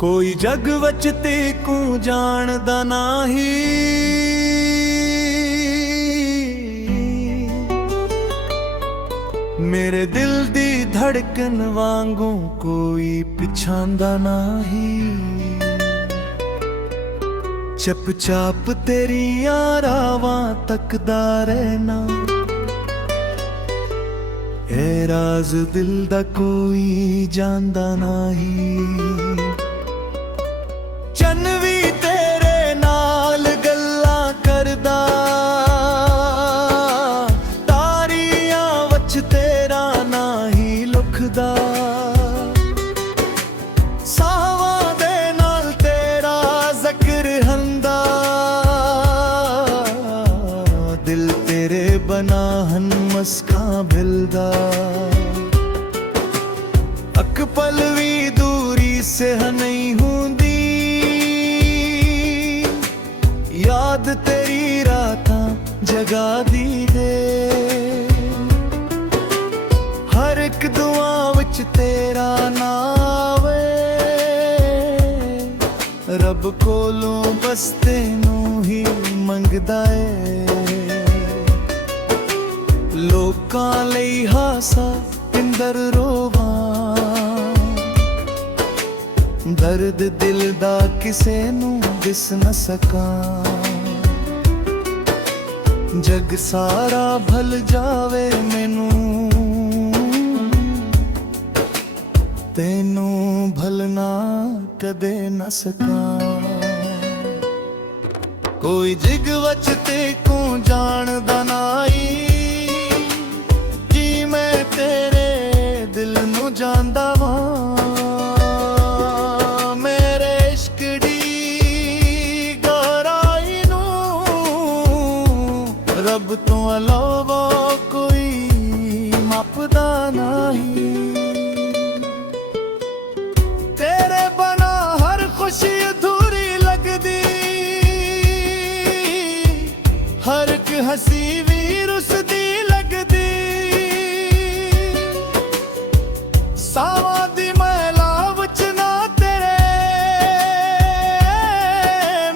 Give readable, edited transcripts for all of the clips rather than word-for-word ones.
कोई जग वच तेकू जानदा नाही, मेरे दिल दी धड़कन वांगू कोई पिछांदा नाही। चप चाप तेरियां रावां तकदा रहना, ए राज दिल दा कोई जानदा नाही। चन भी तेरे नाल गल्लां करदा, तारियां वच तेरा ना ही लुखदा। सावां दे नाल तेरा ज़िक्र हंदा, दिल तेरे बना हन मस्कां भिलदा। अक पल भी दूरी से नहीं हुंदी, याद तेरी रातां जगा दी दे। हर एक दुआ विच तेरा नाम है, रब कोलों बस तेनू ही मंगदा है। लोकां लई हासा इंदर रोवां, दर्द दिल दा किसे नू दिस न सकां। जग सारा भल जावे मैनू, तेनू भलना कदे न सकां। कोई जिग वच तेकू जानदा नाई, जी मैं तेरे दिल नू जानदा वां। रब तो अलावा कोई मापदा नहीं, तेरे बना हर खुशी अधूरी लगदी। हर एक हंसी भी रुसदी लगदी। सावां दी मैला विच ना तेरे,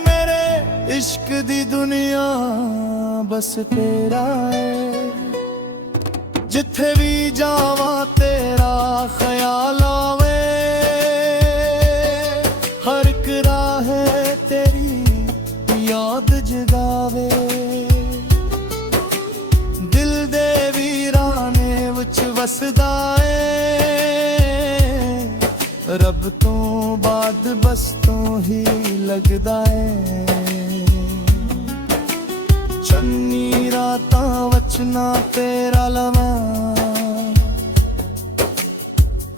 मेरे इश्क दी दुनिया बस तेरा है। जिथे भी जावां तेरा ख्याल आवे, हर एक राह तेरी याद जगावे। दिल दे वीराने विच वसदा है, रब तो बाद बस तो ही लगदा है। चन्नी रातां वचना तेरा लवां,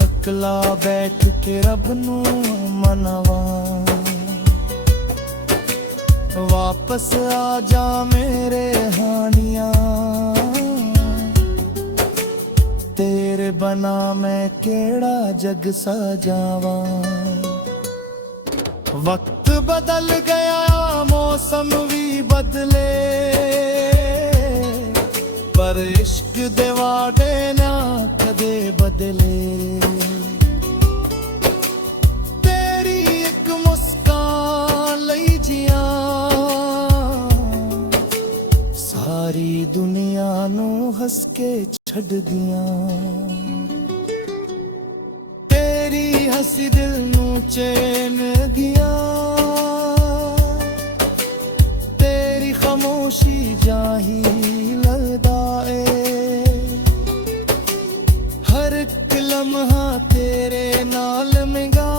अकला बैठ के रब नू मनावां। वापस आ जा मेरे हानिया, तेरे बना मैं केड़ा जग सजावां। वक्त बदल गया मौसम भी बदले, पर इश्क दे वादे ना कदे बदले। तेरी एक मुस्कान लई जियां, सारी दुनिया नू हंस के छड़ दियां। तेरी हंसी दिल नू चैन दिया, तेरी खामोशी जाही लगदा ए। हर एक लम्हा तेरे नाल मिंगा,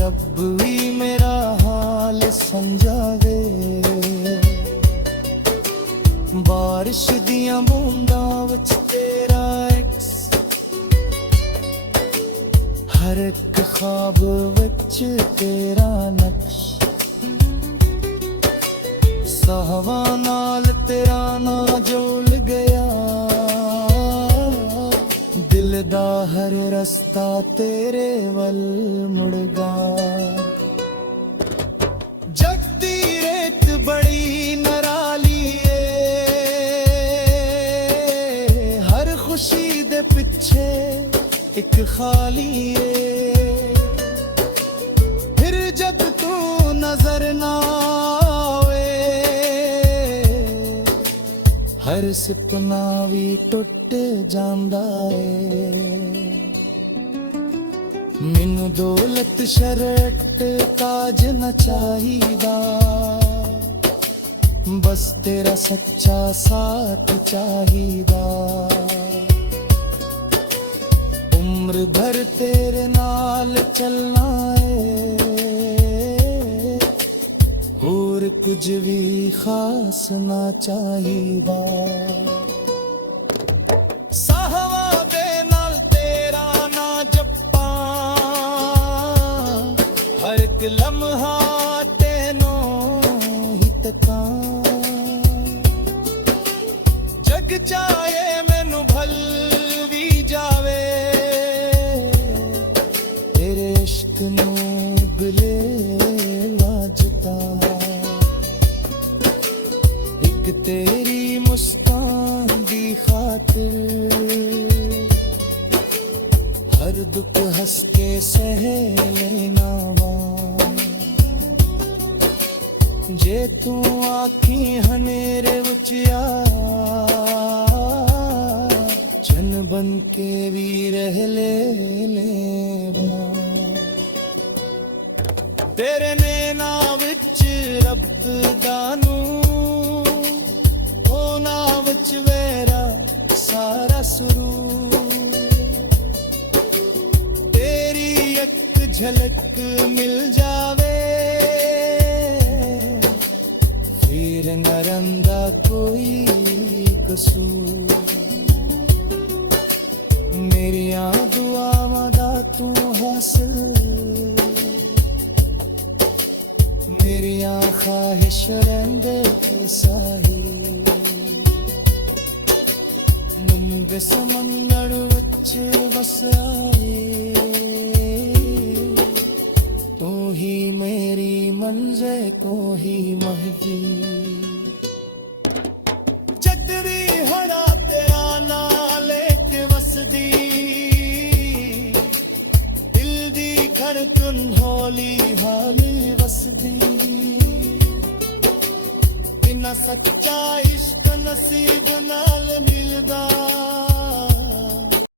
रब ही मेरा हाल समझावे। बारिश दियां बूंदां विच तेरा एक्स, हर एक ख्वाब विच तेरा नक्श। साहवां नाल तेरा ना जोल गया, दिल दा हर रस्ता तेरे वल मुड़गा। जग दी रेत बड़ी नराली ए, हर खुशी दे पिछे एक खाली है। फिर जब तू नजर ना आवे, हर सुपना भी टुट जांदा है। मैनू दौलत शरट ताज न चाहिदा, बस तेरा सच्चा साथ चाहिदा। उम्र भर तेरे नाल चलना है, होर कुछ भी खास ना चाहिदा। साहवा दे नाल तेरा ना जप्पा, हर एक लम्हा तेनों ही तका। जग चाहे मैनू भल भी जावे, तेरे इश्क नू बिले लाजता। एक तेरी मुस्कान दी खातिर, हर दुख हंस के सह लेना वा। जे तू आखी हनेरे उचिया, चन बन के भी रह ले तेरे नैना विच रब दानू, होना विच मेरा सारा सुरूर। तेरी एक झलक मिल जावे, फिर न रंदा कोई कसूर। मेरिया दुआवां दा तू हासिल, मेरिया ख्वाहिश रंदे साही। मैनू वे समंदर विच वसाए, तू ही मेरी मंज़िल तो ही महदी। जदरी हड़ा तेरा नाल के वसदी, दिल दी धड़कन हौली हौली वसदी। बिना सच्चा इश्क नसीब नाल मिलदा,